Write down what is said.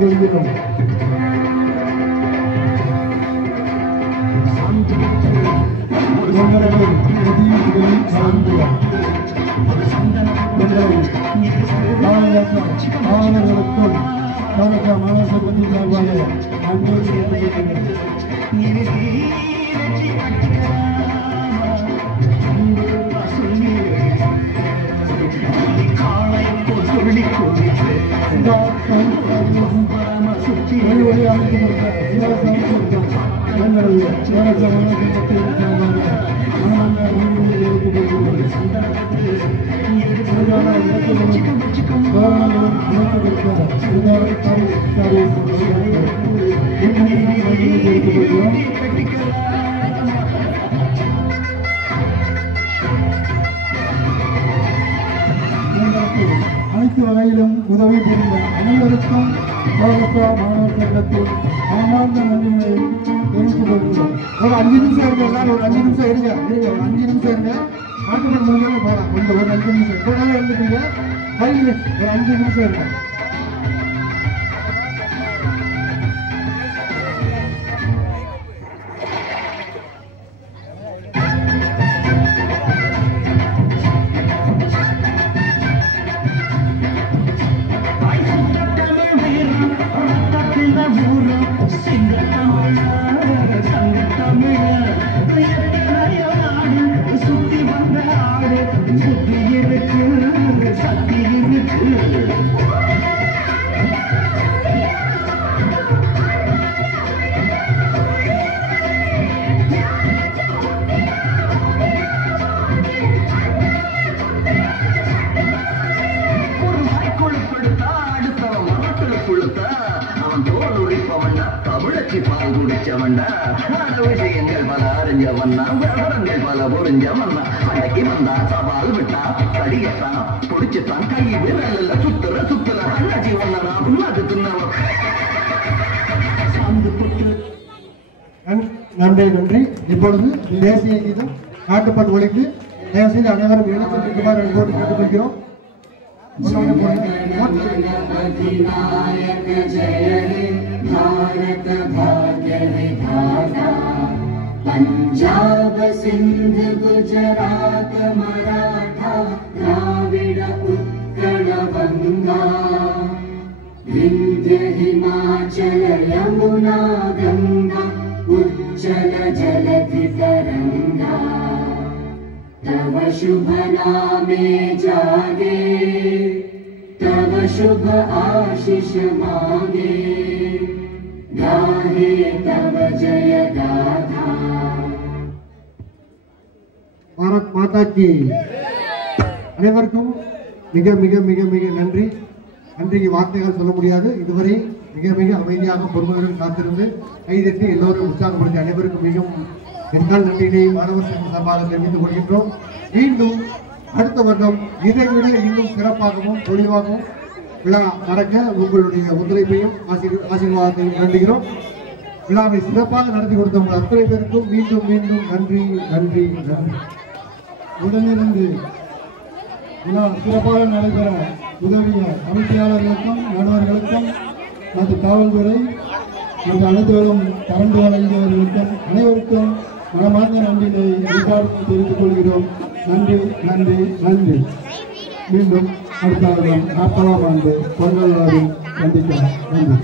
தெரிவித்துக் கொள்கிறோம். மாணவர்களுக்கும் மாணவ சங்கத்தின் சார்பாக அனைத்து வகையிலும் உதவி புரிந்த அனைவருக்கும் மாணவர் சங்கத்தில் மனமார்ந்த நன்றிகளை தெரிவித்துக் கொள்கிறோம். ஒரு 5 நிமிஷம் இருங்க, எல்லாரும் ஒரு 5 நிமிஷம் இருங்க, ஒரு 5 நிமிஷம் இருங்க. நாட்டுப்பட்டு முடிஞ்சாலும் போகலாம். கொஞ்சம் ஒரு 5 நிமிஷம் இப்போ நேரம் இருந்துட்டீங்க. ஒரு 5 நிமிஷம் இருங்க. விஷயங்கள் பல அறிஞ்சவண்ணா விவரங்கள் பல புரிஞ்சவண்ணா அன்னைக்கு வந்தா சவால் விட்டா தடியத்தான் பொடிச்சுத்தான் கை விரல்ல சுத்துற சுத்துற அண்ணாச்சி வந்தா அது தின்னவன். நன்றி நன்றி. இப்பொழுது தேசிய கீதம் நாட்டுப்பட்டு ஒழித்து தயவு செய்து அனைவரும் எழுத்துக்குமாறு அன்போடு கேட்டுக்கொள்கிறோம். पंजाब सिंध गुजरात मराठा द्राविड उत्कल गंगा विंध्य हिमाचल यमुना गंगा उज्जल जलधि तरंगा तव शुभ नामे जागे तव शुभ आशीष मांगे गाहे तव जय गाथा. பாரத் மாதா கி. அனைவருக்கும் மிக மிக மிக மிக நன்றி. நன்றிக்கு வார்த்தைகள் சொல்ல முடியாது. இதுவரை மிக மிக அமைதியாக பொறுமையுடன் காத்திருந்து கைதட்டி எல்லோரும் உற்சாகப்படுத்தி அனைவருக்கும் மிகவும் என்னால் நன்றியை மாணவர் சங்க சார்பாக தெரிவித்துக் கொள்கின்றோம். மீண்டும் அடுத்த வருடம் இதை விட இன்னும் சிறப்பாகவும் தெளிவாகவும் விழா நடக்க உங்களுடைய ஒத்துழைப்பையும் ஆசீர்வாதத்தையும் வேண்டுகிறோம். விழாவை சிறப்பாக நடத்தி கொடுத்த உங்கள் அத்தனை பேருக்கும் மீண்டும் மீண்டும் நன்றி நன்றி நன்றி. உடனிருந்து விழா சிறப்பாக நடைபெற உதவிய அமைப்பாளர்களுக்கும் மாணவர்களுக்கும் மற்றும் காவல்துறை மற்றும் அனைத்துவரும் கலந்து வழங்கியவர்களுக்கும் அனைவருக்கும் மனமார்ந்த நன்றியை தெரிவித்துக் கொள்கிறோம். நன்றி நன்றி நன்றி. மீண்டும் அடுத்த வருடம் 40ஆம் ஆண்டு பொங்கல் விழாவில் சந்திக்கிறோம். நன்றி.